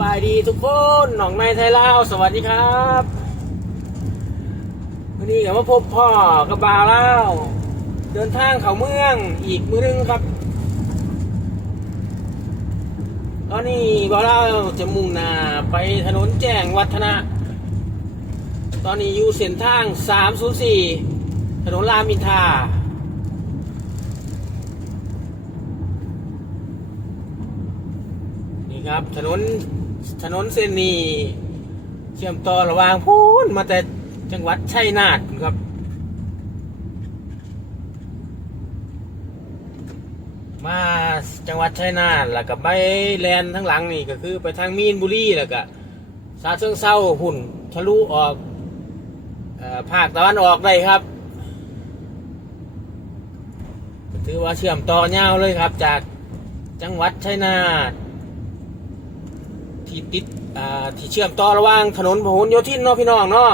บายดีทุกคนหนองในไทยลาวสวัสดีครับวันนี้ก็มาพบพ่อกับบาเล่าเดินทางเขาเมืองอีกมือนึงครับ ตอนนี้บาเล่าจะมุ่งหน้าไปถนนแจ้งวัฒนะ ตอนนี้อยู่เส้นทาง 304 ถนนรามอินทรานี่ครับถนน ถนนเส้นนี้เชื่อมต่อระหว่างพูนมาแต่จังหวัดชัยนาทครับมาจังหวัดชัยนาทแล้วก็ไปแลนทั้งหลังนี่ก็คือไปทางมีนบุรีแล้วก็ซาเชิงเศร้าหุ่นทะลุออกภาคตะวันออกได้ครับถือว่าเชื่อมต่อยาวเลยครับ จากจังหวัดชัยนาท ที่ติดอ่าที่เชื่อมต่อระหว่างถนนพหลโยธินเนาะพี่น้องเนาะ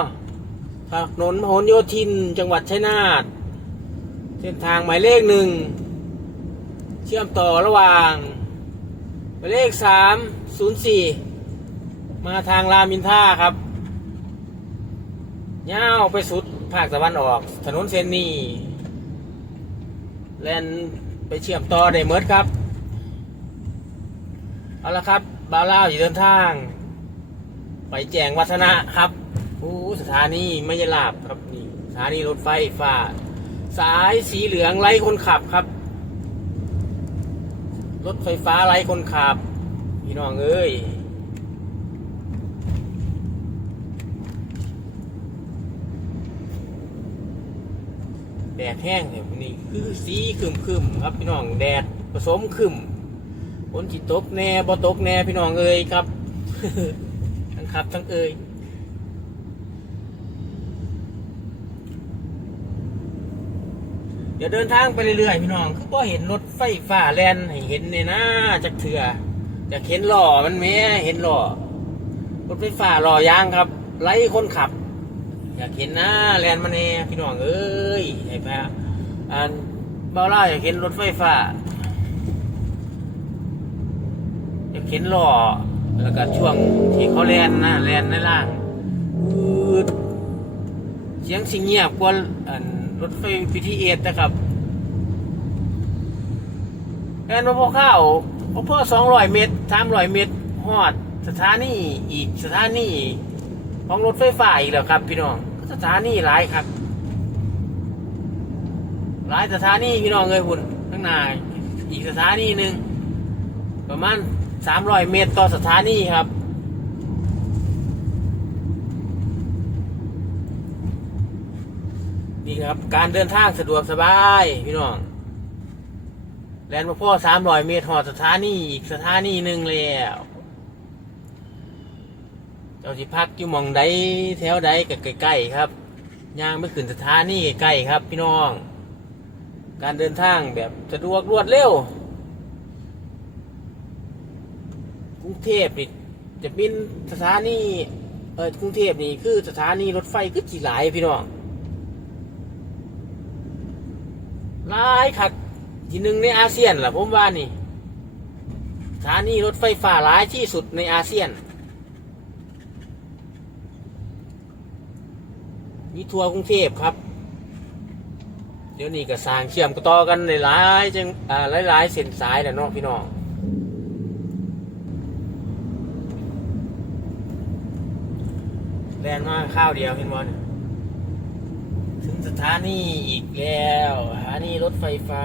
ถนนพหลโยธินจังหวัดชัยนาทเส้นทางหมายเลขหนึ่งเชื่อมต่อระหว่างหมายเลขสามศูนย์สี่มาทางรามอินทราครับยาวไปสุดภาคตะวันออก ถนนเส้นนี้แลนไปเชื่อมต่อได้เมิดครับ เอาละครับบาล่าอยู่เดินทาง ไปแจงวัฒนะครับโอ้สถานีไม่ยลาบครับนี่สถานีรถไฟฟ้า สายสีเหลืองไร้คนขับครับ รถไฟฟ้าไร้คนขับ พี่น้องเอ้ยแดดแห้งเนี่ยนี่คือสีครึมๆครับพี่น้องแดดผสมคึม ฝนจิตกแน่บ่ตกแน่พี่น้องเอ้ยครับ ทั้งขับทั้งเอ้ยเดี๋ยวเดินทางไปเรื่อยๆพี่น้อง คือบ่เห็นรถไฟฟ้าแลนให้เห็นเนี่ยนะจักเถื่ออยากเห็นหล่อมันแหม่เห็นหล่อรถไฟฟ้าหล่อยางครับ ไล่คนขับ อยากเห็นนะแลนมาแน่พี่น้องเอ้ยไอ้พะอันเบาล่าอยากเห็นรถไฟฟ้า อยาก เห็นล้อแล้วก็ช่วงที่เขาแลนนะแลนในล่างเสียงสิเงียบกว่าอันรถไฟพีทีเอสนะครับแลนมาพอข้าวพอพ่อสองร้อยเมตรสามร้อยเมตรฮอดสถานีอีกสถานีของรถไฟฟ้าอีกแล้วครับพี่น้องสถานีหลายครับหลายสถานีพี่น้องเลยคุณข้างหน้าอีกสถานีหนึ่งประมาณ สามร้อยเมตรต่อสถานีครับ นี่ครับ การเดินทางสะดวกสบายพี่น้องแลนด์มาพ่อสามร้อยเมตรหอสถานีอีกสถานีหนึ่งแล้วเจ้าที่พักอยู่มองใดแถวใดก็ใกล้ๆครับย่างไม่ขึ้นสถานีใกล้ครับ พี่น้อง การเดินทางแบบสะดวกรวดเร็ว ก รุงเทพนี่จะเป็นสถานีเออกรุงเทพนี่คือสถานีรถไฟคือจีหลายพี่น้องหลายคักที่หนึ่งในอาเซียนล่ะผมว่านี่สถานีรถไฟฟ้าหลายที่สุดในอาเซียน มีทัวร์กรุงเทพครับ เดี๋ยวนี้ก็สร้างเชื่อมต่อกันหลายๆจังอ่าหลายๆเส้นสายแหละเนาะพี่น้อง แลนมาข้าวเดียวเห็นบอลถึงสถานีอีกแล้วสถานีรถไฟฟ้า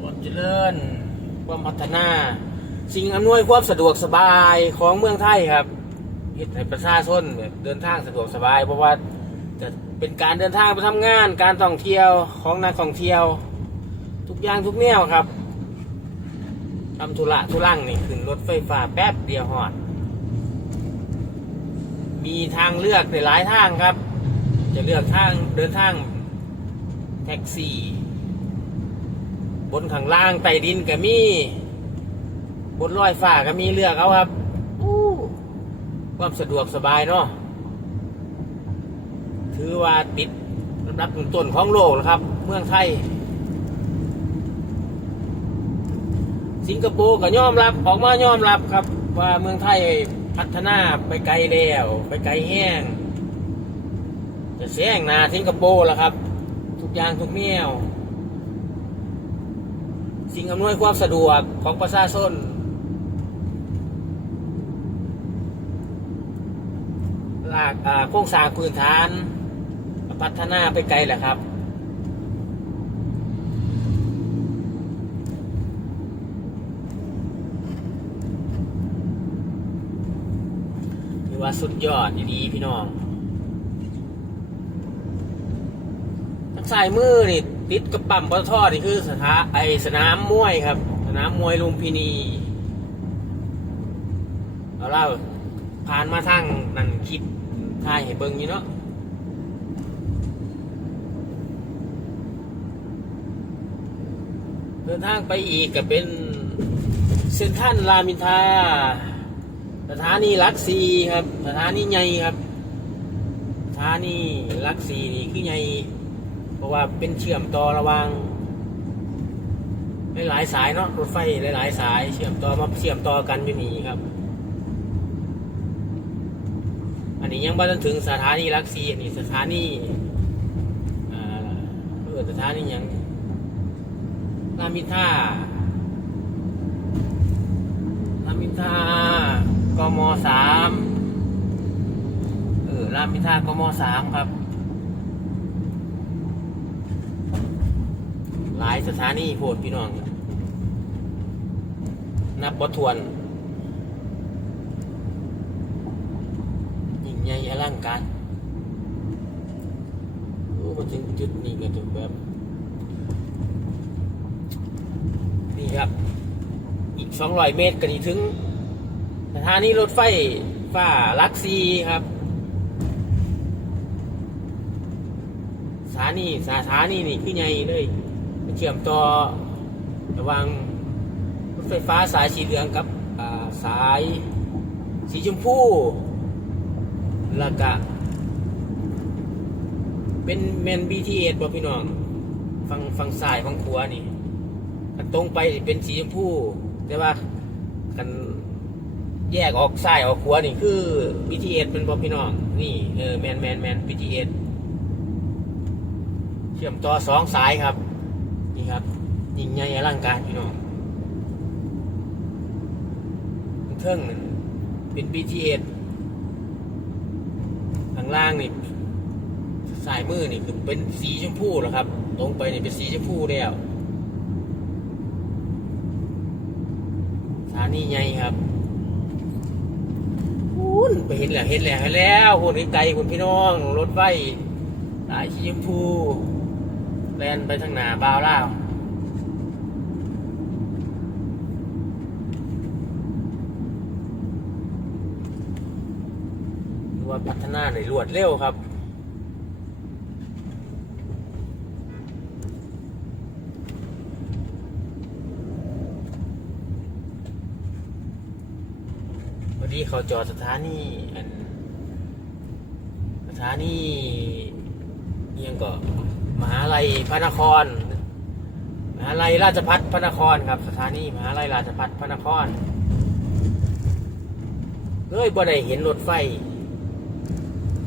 ความเจริญความพัฒนา สิ่งอำนวยความสะดวกสบายของเมืองไทยครับเฮ็ดให้ประชาชนแบบเดินทางสะดวกสบาย เพราะว่าจะเป็นการเดินทางไปทำงาน การท่องเที่ยวของนักท่องเที่ยว ทุกอย่างทุกแนวครับ ทำธุระทุลังนี่ขึ้นรถไฟฟ้าแป๊บเดียวหอด มีทางเลือกในหลายทางครับ จะเลือกทางเดินทาง แท็กซี่ บนข้างล่างใต้ดินก็มี บนลอยฟ้าก็มีเลือกเอาครับความสะดวกสบายเนาะถือว่าติดลำดับต้นของโลกแล้วครับ เมืองไทย สิงคโปร์ก็ยอมรับออกมายอมรับครับ ว่าเมืองไทยพัฒนาไปไกลแล้วไปไกลแห้งจะแซงนาสิงคโปร์แล้วครับ ทุกอย่างทุกแนวสิ่งอำนวยความสะดวกของประชาชนหลากอ่าโครงสร้างพื้นฐาน พัฒนาไปไกลแหละครับ ว่าสุดยอดดีๆพี่น้องทางสายมือนี่ติดกับปั๊มปตทนี่คือสถาไอสนามมวยครับ สนามมวยลุมพินีเอาเล่าผ่านมาทางนั่นคลิปถ่ายให้เบิ่งอยู่เนาะเดินทางไปอีกก็เป็นเซ็นทรัลรามินทา สถานีลักซีครับ สถานีใหญ่ครับ สถานีลักซีนี่คือใหญ่เพราะว่าเป็นเชื่อมต่อระหว่างหลายสายเนาะรถไฟหลาย ๆ สาย เชื่อมต่อมาเชื่อมต่อกันอยู่นี่ครับ อันนี้ยังไม่ต้องถึงสถานีลักซีอันนี้สถานีอ่าเออสถานียังรามิทรา รามอินทราก มสามเออรามอินทรากมสามครับ หลายสถานีโพดพี่น้อง นับบทวนยิ่งใหญ่อลังการโอ้มาถึงจุดนี้ก็จะแบบนี่ครับ อีก200เมตรก็จะถึง สถานีรถไฟฟ้าลักซีครับสถานีสถานีนี่คือใหญ่เลยเชื่อมต่อระหว่างรถไฟฟ้าสายสีเหลืองกับสายสีชมพูแล้วก็เป็นแมน BTS บ่พี่น้องฟังฟังซ้ายฟังขวนี่มันตรงไปเป็นสีชมพูแต่ว่ากัน แยกออกซ้ายออกขวานี่คือ BTS เป็นบอพี่น้อง นี่เออแมนแมนแมน BTS เชื่อมต่อสองสายครับ นี่ครับ ยิ่งใหญ่อลังการพี่น้องเครื่องนั่นเป็น BTS ข้างล่างนี่สายมือนี่คือเป็นสีชมพูแล้วครับ ตรงไปนี่เป็นสีชมพูแล้วสถานีใหญ่ครับ ไปเห็นแล้วเห็นแล้วเห็นแล้วคนไกลคนพี่น้องรถไฟสายชีมพูแลนไปทางหนาบาวล่าว่าพัฒนาในรวดเร็วครับ พอดีเขาจอดสถานีอันสถานีเอียงก็มหาลัยพระนคร มหาลัยราชพัฒพระนครครับ สถานีมหาลัยราชพัฒพระนครเลยบ่ได้เห็นรถไฟ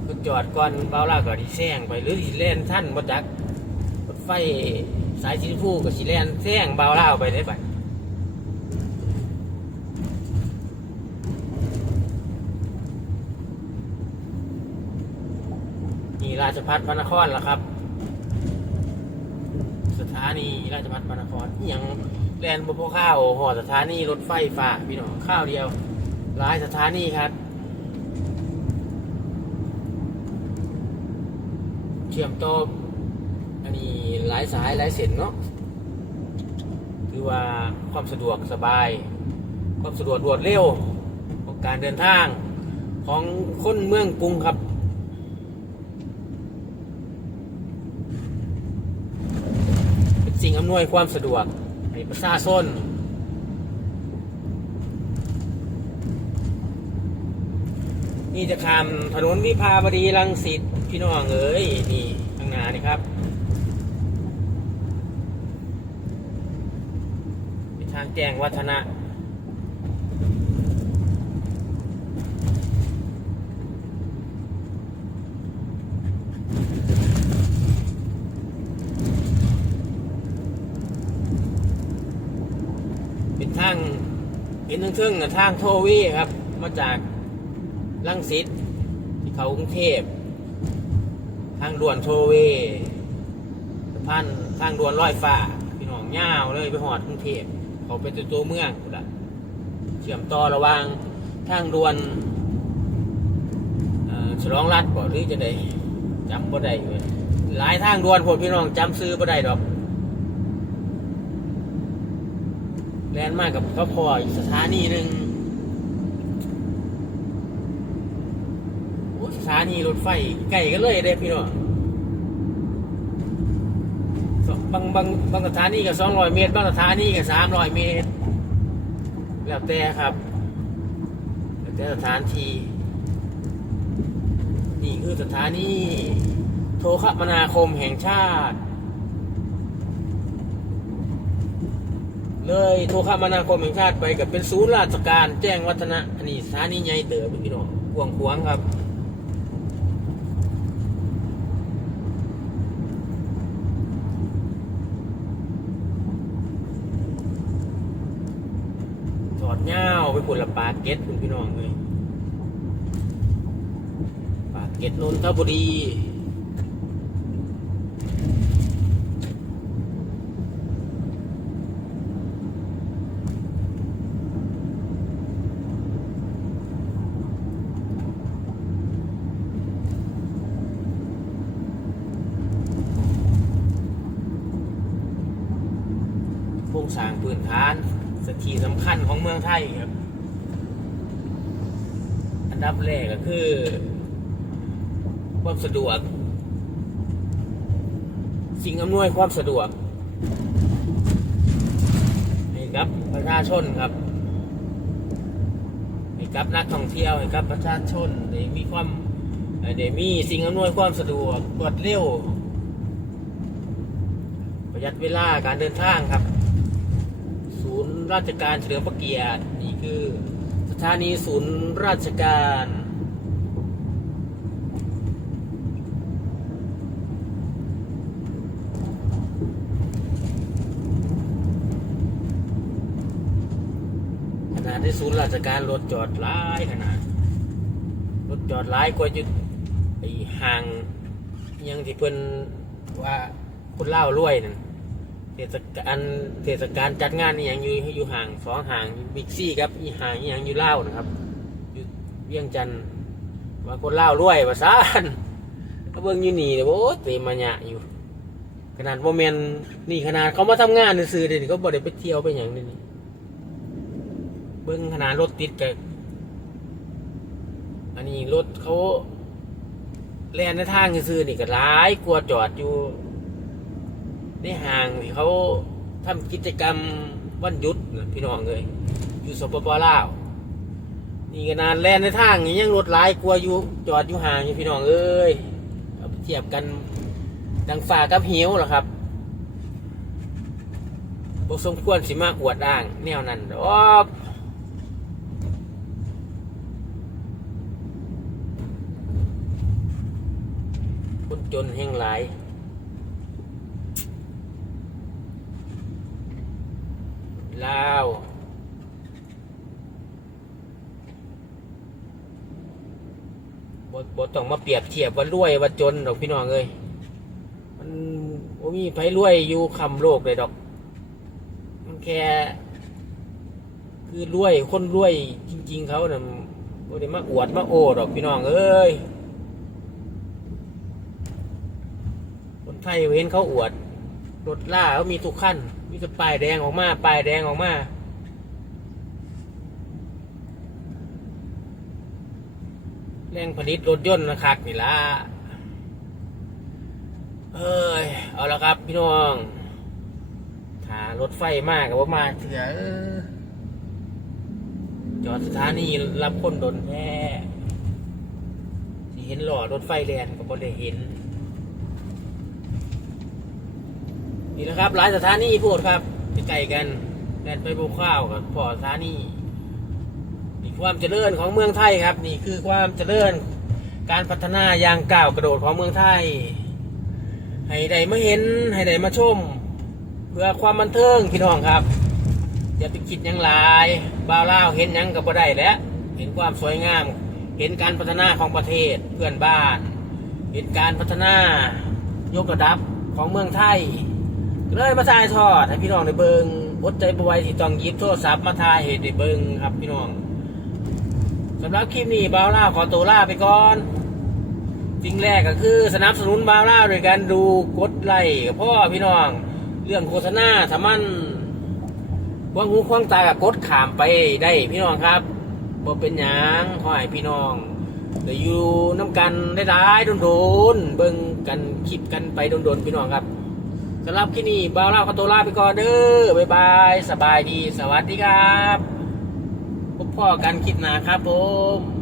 ก็จอดก่อนเบาล่าก็ดีแซงไปหรือสิแล่นท่านบ่จักรถไฟสายสีชมพูกับสีแลนแซงเบาล่าไปได้บัด นี่ ราชพัฒพระนครแล้วครับ สถานีราชพัฒพระนครอิหยังแลนบุพข้าวหอสถานีรถไฟฟ้าพี่น้องข้าวเดียวหลายสถานีครับ เชื่อมต่ออันนี้หลายสายหลายเส้นเนาะคือว่าความสะดวกสบาย ความสะดวกรวดเร็วของการเดินทางของคนเมืองกรุงครับ เป็น สิ่งอำนวยความสะดวกให้ประชาชนนี่จะข้ามถนนวิภาวดีรังสิตพี่น้องเอ้ยนี่ข้างหน้านี่ครับไปทางแจ้งวัฒนะ เป็นทาง เป็นทั้งเทิงกับทางโทวีครับ มาจากลังสิตที่เขากรุงเทพ ทางด่วนโทเวสะพานทางด่วนลอยฟ้า พี่น้องย่าวเลยไปหอดกรุงเทพเขาเป็นตัวเมืองกูละเชื่อมต่อระหว่างทางด่วนฉลองรัฐบ่หรือจะได้จำบ่ได้เว้ยหลายทางด่วนผมพี่น้องจำซื้อบ่ได้ดอก แลนมากกับก็พออีกสถานีหนึ่งสถานีรถไฟใกล้กันเลยเด้พี่น้องบางบางบางสถานีก็สองร้อยเมตร บางสถานีก็สามร้อยเมตร แล้วแต่ครับแล้วแต่สถานที่นี่คือสถานีโทรคมนาคมแห่งชาติ เลยโทรคมนาคมแห่งชาติไปกับเป็นศูนย์ราชการแจ้งวัฒนะอันนี้สถานีใหญ่เต๋อพี่น้องกวางขวางครับถอดเงาไปผลละปาเก็ตคุณพี่น้องเลยปาเก็ตนนทบุรี โครงสร้างพื้นฐานสถีสำคัญของ เมืองไทยครับ อันดับแรกก็คือความสะดวก สิ่งอำนวยความสะดวกให้กับประชาชนครับให้กับนักท่องเที่ยวให้กับประชาชนได้มีความได้มีสิ่งอำนวยความสะดวกรวดเร็ว ประหยัดเวลาการเดินทางครับ ราชการเฉลิมพระเกียรตินี่คือ สถานีศูนย์ราชการขนาดที่ศูนย์ราชการรถจอดหลายขนาดรถจอดหลายกว่าจุดไอห่างยังที่เพิ่นว่าคนเล่ารวยนั่น เทศกาลเทศกาลจัดงานนี่ยังอยู่อยู่ห่างสองห่างบิ๊กซี่ครับอีห่างอีหยังอยู่เล่านะครับอยู่เวียงจันทน์ว่าคนเล่าวรวยว่าซานเบิ่งอยู่นี่เนี่ยโอ้ยเตมาหยะอยู่ ขนาดโมเมนนี่ขนาดเขามาทำงานซื่อเดี๋ยวนี้เขาบ่ได้ไปเที่ยวไปอย่างนี้เบิ่งขนาดรถติดกับอันนี้รถเขาแล่นในทางซื่อนี่ก็หลายกลัวจอดอยู่ ในห่างที่เขาทำกิจกรรมวันหยุดนะพี่น้องเลยอยู่สปปลาวนี่ก็นานแล่นในทางนี่ยังรถหลายกลัวอยู่จอดอยู่ห่างอยู่พี่น้องเอ้ยเอเทียบกันดังฝ่ากับหิวเหรอครับบสมควรสิมาอวดอ้าง แนวนั้นดอกคนจนแห่งหลาย ลาวบดบต้องมาเปรียบเทียบว่ารวยว่าจนดอกพี่น้องเอ้ยมันบ่มีไผรวยอยู่คำโลกเลยดอก มันแค่ คือรวยคนรวยจริง ๆ เขาน่ะบ่ได้มาอวดมาโอ้ดอกพี่น้องเอ้ยคนไทยเห็นเขาอวด รถล่าเขามีทุกขั้นมีแต่ป้ายแดงออกมาป้ายแดงออกมาแรงผลิตรถยนต์นะครับนี่ละเอ้ยเอาละครับพี่น้องถ้ารถไฟมากกับว่ามาเถื่อจอดสถานีรับคนโดนแท้ที่เห็นหล่อรถไฟแลนก็บ่ได้เห็น นี่นะครับหลายสถานีพูดครับใกล้กันแล่นไปบุข้าวกับพอสถานีนี่ความเจริญของเมืองไทยครับ นี่คือความเจริญการพัฒนาอย่างก้าวกระโดดของเมืองไทย ให้ได้มาเห็นให้ได้มาชม เพื่อความบันเทิงพี่น้องครับอย่าไปคิดยังหลายบ่าวเล่าเห็นยังกับบ่ได้แล้วเห็นความสวยงาม เห็นการพัฒนาของประเทศเพื่อนบ้าน เห็นการพัฒนายกระดับของเมืองไทย เลยมาถ่ายทอดให้พี่น้องได้เบิงอดใจบไวยที่ต้องยิบโทรศัพท์มาถ่ายให้ได้เบิงครับพี่น้องสำหรับคลิปนี้บาวล่าขอตัวลาไปก่อนสิ่งแรกก็คือสนับสนุนบาวล่าโดยการดูกดไลค์กับพ่อพี่น้อง เรื่องโฆษณาถ้ามันควางหูควางตากับกดขามไปได้พี่น้องครับบ่เป็นหยังขอให้พี่น้องเดี๋ยวอยู่น้ำกันได้ร้ายโดนๆเบิ่งกันคลิปกันไปโดนๆพี่น้องครับ สำหรับที่นี่บ่าวลาขอตัวลาไปก่อนเด้อบ๊ายบายสบายดี สวัสดีครับพบพ่อกันคลิปหน้าครับผม